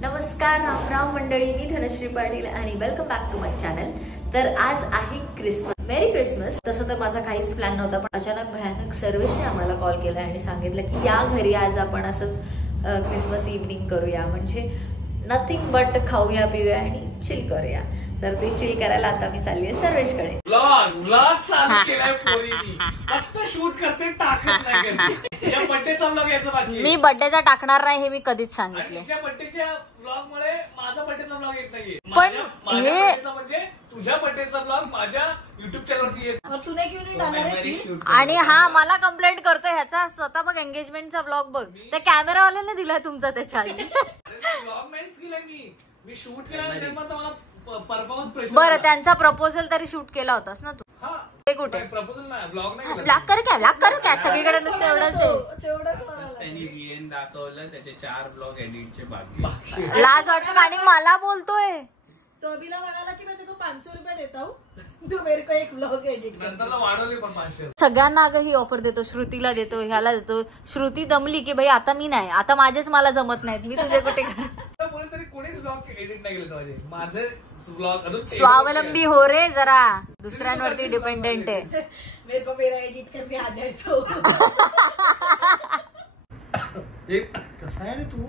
नमस्कार, राम राम मंडळी, मी धनश्री पाटील आणि welcome back to my channel. तर आज आहे क्रिसमस, मेरी क्रिसमस। तसं तर माझा काहीच प्लॅन नव्हता, पण अचानक भयानक सर्वेशने आम्हाला कॉल केला आणि सांगितलं की या घरी आज आपण असंच क्रिसमस इव्हनिंग करूया, म्हणजे नथिंग बट खाऊया पिऊया आणि चिल करूया। तर ते चिल करायला आता मी चालली आहे सर्वेशकडे। व्लॉग चालू केलाय पोरीनी, फक्त शूट करते, टाकत नाही कधी। या बर्थडेचा व्लॉग यायचा बाकी। मी बर्थडेचा टाकणार नाही हे मी कधीच सांगितले। तिच्या बर्थडेच्या व्लॉग मुळे माझा बर्थडेचा व्लॉग येत नाहीये, पण माझ्या बर्थडेचा म्हणजे तुझ्या बर्थडेचा व्लॉग माझ्या युट्यूब चॅनलवरती येत। तू नाही घेऊन डाणार आणि हा मला कंप्लेंट करतोय ह्याचा स्वतः बघ, एंगेजमेंटचा व्लॉग बघ, त्या कॅमेरावाल्याने दिलाय तुमचा त्याच्या आधी। व्लॉग नाहीच केलाय मी शूट केला नाही, मला परफॉर्मन्स प्रेशर। बरं, त्यांचा प्रपोजल तरी शूट केला होतास ना तू? ते कुठे? प्रपोजल नाही, व्लॉग नाही केला। ब्लॉग करू काय सगळीकडे नुसतं एवढंच आहे। तेवढंच त्यांनी VN दाखवलं, त्याचे 4 ब्लॉग एडिटचे बाकी। लाज वाटतो आणि मला बोलतोय तो अभिला म्हणाला की मैं तेको 500 रुपये देता हूँ, तू मेरे को एक व्लॉग एडिट कर। नंतरला वाढवले पण 500। सगळ्यांना अगं ही ऑफर देतो, श्रुतीला देतो, ह्याला देतो। श्रुती दमली की भाई आता मी नाही, आता माझेच मला जमत नाहीत, मी तुझे कुठे तरी कोणीच ब्लॉग एडिट नाही केलं माझे ब्लॉग अजून स्वावलंबी हो रे, जरा दुसऱ्यांवरती डिपेंडेंट आहे। मेरे को मेरा एडिट करने आ जाए तो। कसा आहे रे तू?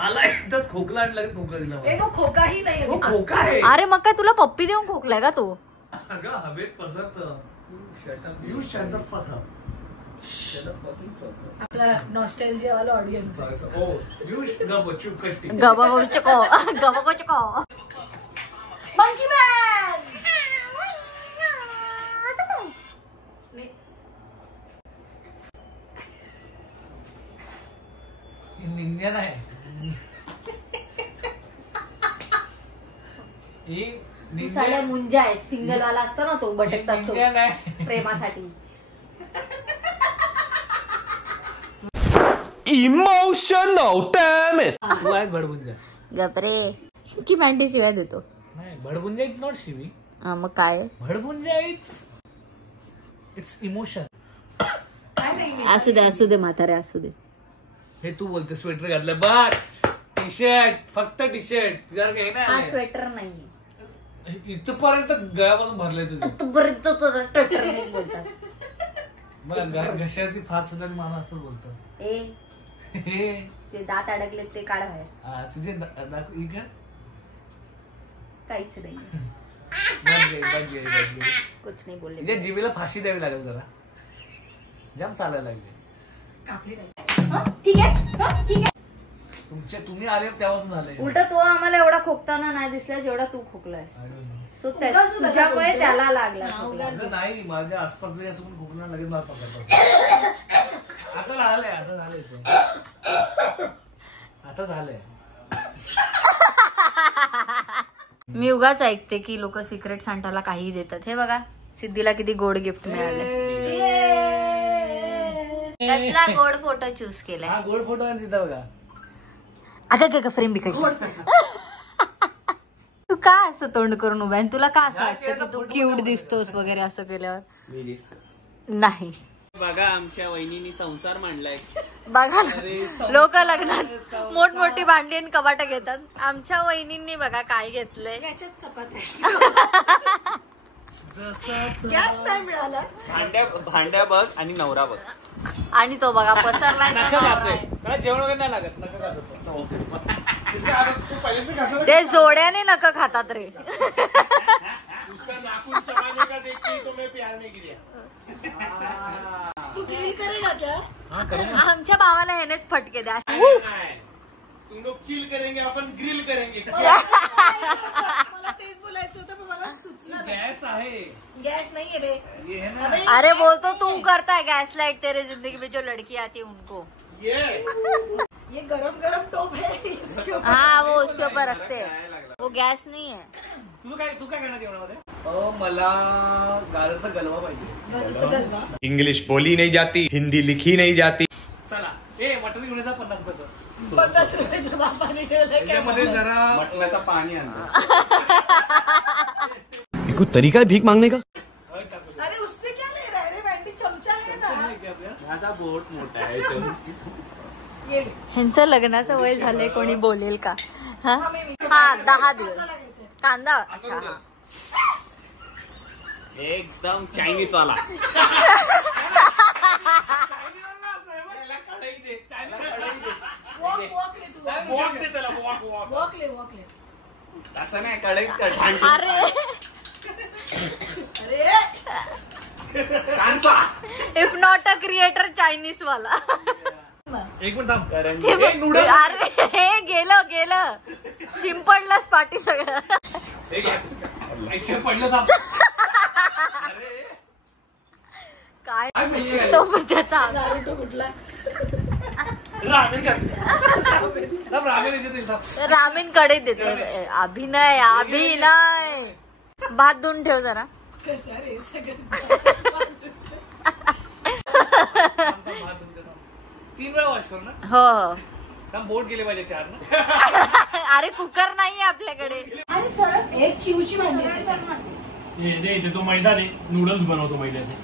आला एकदाच खोकला आणि लगेच खोकला दिला मला। वो खोका ही नाही, वो खोका आहे। अरे मग काय तुला पप्पी देऊन खोकलाय का तो? अगं हवेत पसरत। यू शट द फक अप। शट द फकिंग फक अप। आपला नॉस्टॅल्जिया वाला ऑडियन्स। ओ यू गप चुप कट्टी। गबगो चको मंकी मॅन। निंजा नाही साल्या मुंजा आहे, सिंगल वाला असतो ना तो, भटकत असतो नाही प्रेमासाठी। Emotional damn it. तू आहे भडबुंजा। गपरे की मॅन्डी शिवाय देतो। नाही, भडबुंजा इज नॉट शिवी। मग काय? भडबुंजा इट्स इमोशन। असू दे म्हातारे, असू दे। हे तू बोलते स्वेटर घातलं बट टी शर्ट, फक्त टी शर्ट जर काही हा नाही स्वेटर नाही, इथपर्यंत गळ्यापासून भरलंय तुझं। बरं टटर नाही बोलतात। मला घशाची फास सुद्धा माणूस असं बोलतो। ते दात अडकले ते काढाय, तुझे दाखव काहीच नाही, कुछ नाही बोलले। तुझ्या जीवेला फाशी द्यावी लागेल, जरा जाम चालायला लागले। कापली नाही। ठीक आहे। तुम्ही आले तेव्हापासून झालंय। उलट तो आम्हाला एवढा खोकताना नाही दिसला जेवढा तू खोकलायस, सो तुझ्यामुळे त्याला लागला खोकला। नाही, माझ्या आसपास जरी असं पण खोकला लगेच मला पकडतो। आता झालंय। मी उगाच ऐकते की लोक सिक्रेट सांटाला काही देतात। हे बघा, सिद्धीला किती गोड गिफ्ट मिळाले। कसला गोड फोटो चूज केलाय? हा गोड फोटो आहे तिथं बघा। आता फ्रेम बिकडची। तू का असं तोंड करून उभा आहे? तुला का असं वाटतं की तू क्यूट दिसतोस वगैरे असं केल्यावर? नाही, बघा आमच्या वहिनीनी संसार मांडलाय। बघा ना, लोक लग्नात मोठमोठी भांडी आणि कपाट घेतात, आमच्या वहिनींनी बघा काय घेतलंय। गॅस नाही मिळाला, भांड्या बघ आणि नवरा बघ, आणि तो बघा पसरलाय। जेवण वगैरे नाही लागत, ते जोड्याने नख खातात रे। तू ग्रिल करेगा क्या? आमच्या भावाला ह्यानेच फटके द्या। तुम लोग चिल करेंगे, अपन ग्रिल करेंगे। मला तेच बोलायचं होतं, पण मला सुचलं नाही। गॅस आहे, गॅस नाहीये बे। अरे बोलतो तू करता है गैस लाइट तेरे जिंदगी में जो लड़की आती है उनको। ये गरम गरम टोप है इसके ऊपर। हाँ, वो उसके ऊपर रखते हैं, वो गैस नहीं है। तू काय करणार जेवणामध्ये? मला गाजरचा गलवा पाहिजे। इंग्लिश बोली नहीं जाती, हिंदी लिखी नहीं जाती। चला, मटन घेऊन येता 50 रुपयाचं। 50 रुपयाचं बापाने ठेवलंय त्यामध्ये जरा मटणाचा पाणी आणतो। कोई तरीका है भीख मांगने का? अरे उससे क्या ले रहा है रे, बँडी चमचा है ना। बोट मोठा आहे ये ले। ह्यांचं लग्नाचं वय झालंय, कोणी बोलेल का? हा 10 दिवस. कांदा अच्छा हा. एकदम चायनीज वाला. असं नाही कढईत if not a creator Chinese वाला. एक मिनिट थांब. अरे हे गेलं शिंपडलंच पाठी सगळं. पडलं थांब. काय तो त्याचा रामेन कडे देते. अभिनय भात धुवून ठेव जरा. तीन वेळा वॉश करू ना. हो बोट गेले पाहिजे 4 ना. अरे कुकर नाहीये आपल्याकडे. एक चिवची भांडी तो मैदा दे, नूडल्स बनवतो मैद्याचे.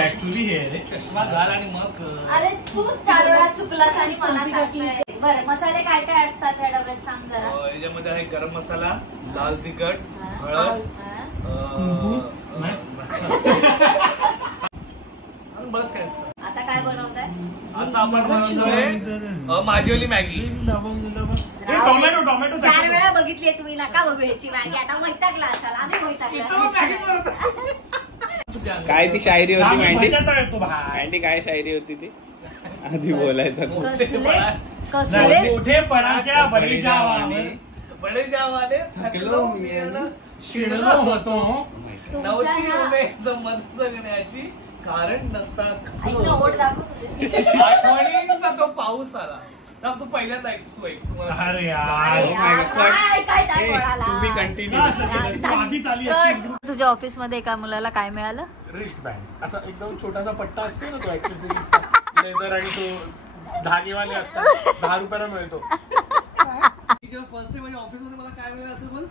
ऍक्च्युली हे रे चष्मा घाल आणि मग. अरे तू 4 वेळा चुकलास आणि मला सांगतोय. बरं मसाले काय काय असतात त्या डब्यात सांग जरा. याच्यामध्ये आहे गरम मसाला, लाल तिखट, हळद, बरंच काय असतं. आता काय बनवताय? आता आपण बनवतोय माझीवाली मॅगी. टोमॅटो 4 वेळा बघितलीये तुम्ही, नका बघू ह्याची मॅगी. आता वैतागला असाल. आम्ही वैतागला. काय ती शायरी होती मॅन्डी? तो मॅन्डी काय शायरी होती ती आधी बोलायचं. कसले मोठेपणाच्या बळी जावाने बडे जावाने थकलो मी शिडलो होतो. नवची उमेद मत जगण्याची कारण नसता ओढ दाखव तुझे. आठवणींचा तो पाऊस आला. तू पहिल्यांदा ऐकतो तुम्हाला. अरे यार तुम्ही कंटिन्यू. आधी चाली असते. तुझ्या ऑफिस मध्ये एका मुलाला काय मिळालं? रिस्ट बँड असा एकदम छोटासा पट्टा असतो ना, तो ऍक्सेसरीजचा लेदर, आणि तो धागेवाले असतात. 10 रुपयाला मिळतो. फर्स्ट डे माझ्या ऑफिस मध्ये मला काय मिळालं असेल पण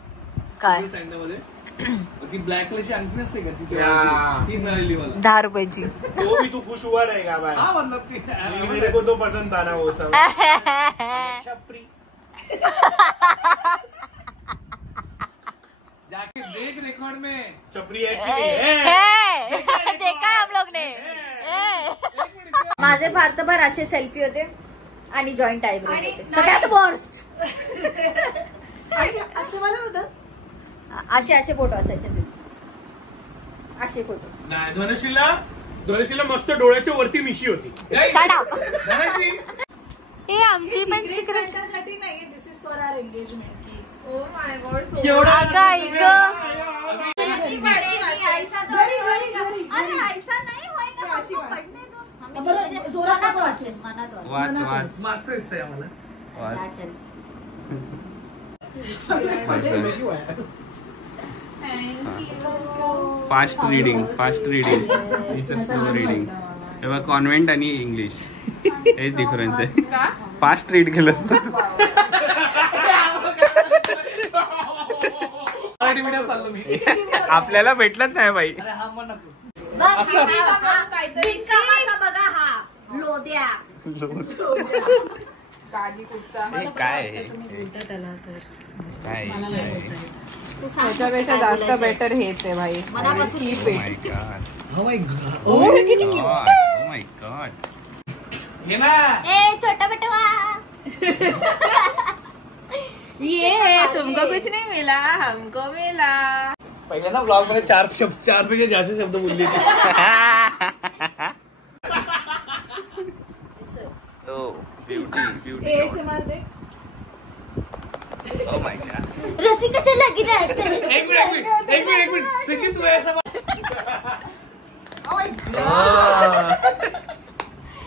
काय मध्ये ती ब्लॅक कलरची अंगठी नसते का ती मिळाली मला 10 रुपयाची. तो भी तू खुश हुआ रहेगा भाई. हा मतलब ती मेरे को तो पसंद आना वो सब. छपरी जाके देख रिकॉर्ड में छपरी है की नहीं है? देखा है हम लोग ने. माझे फार तर फार असे सेल्फी होते आणि जॉईंट आयब्रो होते. सगळ्यात वर्स्ट. असं मला होतं. असे फोटो असायचे. असे फोटो नाही. धनश्रीला मस्त डोळ्याच्या वरती मिशी होती. हे आमची पण सिक्रेट साठी नाहीये. This is for our engagement. Oh my God. Fast reading it's a slow reading. तेव्हा कॉन्व्हेंट आणि इंग्लिश हेच डिफरन्स आहे. फास्ट रीड केलं असतं तू. आपल्याला भेटलंच नाही बाई. काय त्याच्यापेक्षा जास्त बेटर हेच आहे भाई. मनापासून छोटा बटवा. ये तुमको कुछ नहीं मिला, हमको मिला. पहिल्यांदा ब्लॉग मध्ये 4 पेक्षा जास्त शब्द बोलले. रसिकाच्या लगी एक मिनिट सिद्धी तू ऐसा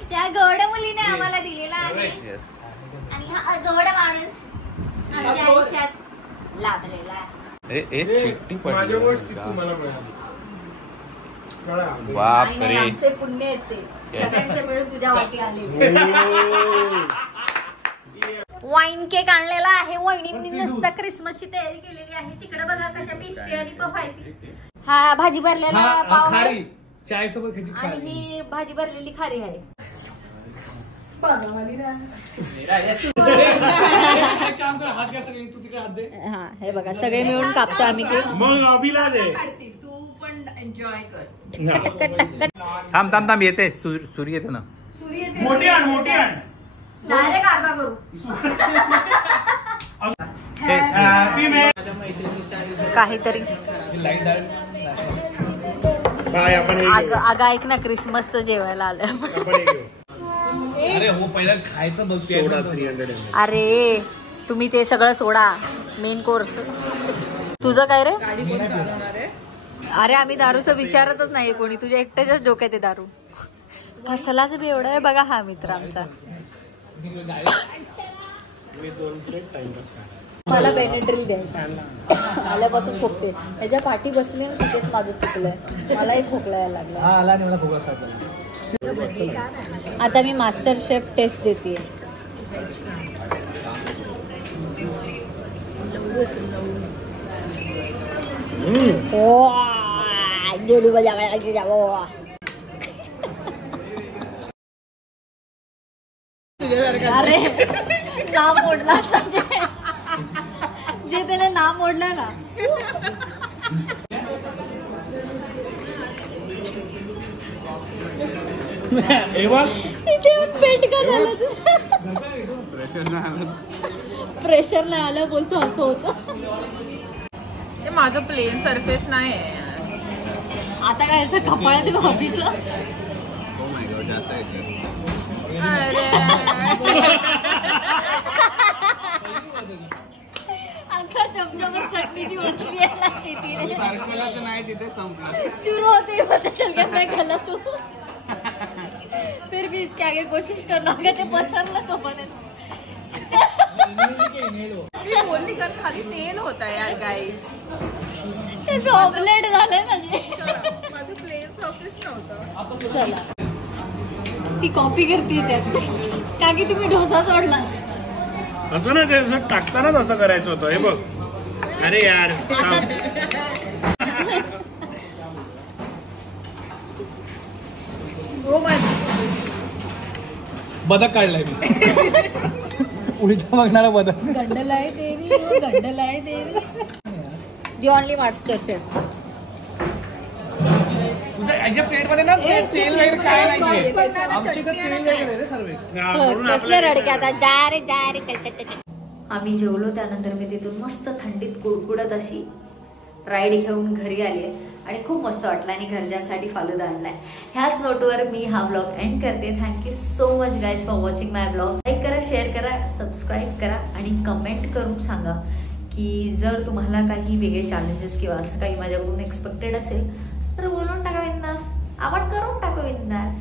त्या गौड मुलीने आम्हाला दिलेला आहे. आणि हा गौड माणूस आमच्या आयुष्यात लाभलेला आहे. चिठ्ठी माझ्या गोष्टी तुम्हाला मिळाली. बापरे. आमचे पुण्य येते सगळ्यांचे मिळून तुझ्या वाटी आले. वाईन केक आणलेला आहे. वहिनींनी नुसतं क्रिसमसची तयारी केलेली आहे. तिकडे बघा कशा पिशवी आणि पफ आहे. हा भाजी भरलेला पाव आहे. चाय सोबत खायची आणि खारी. ही भाजी भरलेली खारी आहे. एक काम कर, हात घ्या सगळे, तू तिकडे हात दे. हा हे बघा सगळे मिळून कापतो आम्ही केक. मग अभिला दे. तू पण एन्जॉय कर. थांब थांब थांब येते सूर्य येते ना. मोठी आण मोठी आण. डायरेक्ट अर्धा करू. हॅपी मे. काहीतरी बाय आपण हे घेऊ. अगं ऐक ना, क्रिसमसचं जेवायला आलं. आपण हे घेऊ. अरे हो पहिला खायचं बघ. सोडा 300 ml. अरे तुम्ही ते सगळं सोडा, मेन कोर्स. तुझं काय रे? अरे आम्ही दारूचं विचारतच नाही कोणी, तुझ्या एकट्याच्याच डोक्यात आहे दारू. कसलाच बेवडा आहे बघा हा मित्र आमचा. मी 2 प्लेट टाइमपास करा. मला बेनेड्रिल द्यायचं. आल्यापासून खोकते. ह्याच्या पाठी बसली ना तिथेच माझं चुकलंय. मलाही खोकला यायला लागला. हा आला आणि मला भोगा सापडला. आता मी मास्टर शेफ टेस्ट देते. अरे नाम मोडला असता जे त्याने नाम मोडला ना. हे बघ. इथे पेट का झालं तुझं? प्रेशर नाही आलं बोलतो असं होतं. ते माझं प्लेन सरफेस नाही आहे. आता काय कपाळात भाभीचं. अख्खा चमचावर चटणीची ओढली आहे शेतीने. नाही तिथे संपला. शुरू होती पता चल गया मैं गलत हूँ. फिर भी इसके आगे कोशिश करना होगा. ते पसरलं कपाळात. मी बोलली कारण खाली तेल होता यार गाईज. ते ऑमलेट झालंय म्हणजे. माझं प्लेन सरफेस नव्हतं. चला ती कॉपी करते त्यात का की तुम्ही डोसा सोडला. असं ना ते असं टाकतानाच असं करायचं होतं. हे बघ. अरे यार थांब. हो माझी बदक काढलाय मी. उलटा बघणारा बदक. गंडलाय देवी गंडलाय देवी. The only master chef. तुझ्या याच्या प्लेट मध्ये ना तेल वगैरे काय नाहीये. आमच्याकडे तेल वगैरे रे सर्वेश. कसले रडके आता जा रे. आम्ही जेवलो त्यानंतर मी तिथून मस्त थंडीत कुडकुडत अशी राईड घेऊन घरी आली आहे आणि खूप मस्त वाटलं आणि घरच्यांसाठी फालुदा आणलाय. ह्याच नोटवर मी हा ब्लॉग एंड करते. Thank you so much guys for watching my blog. Like करा, शेअर करा, सबस्क्राईब करा आणि कमेंट करून सांगा की जर तुम्हाला काही वेगळे चॅलेंजेस किंवा असं काही माझ्याकडून एक्सपेक्टेड असेल तर बोलून टाका बिंदास. आपण करून टाकू बिंदास.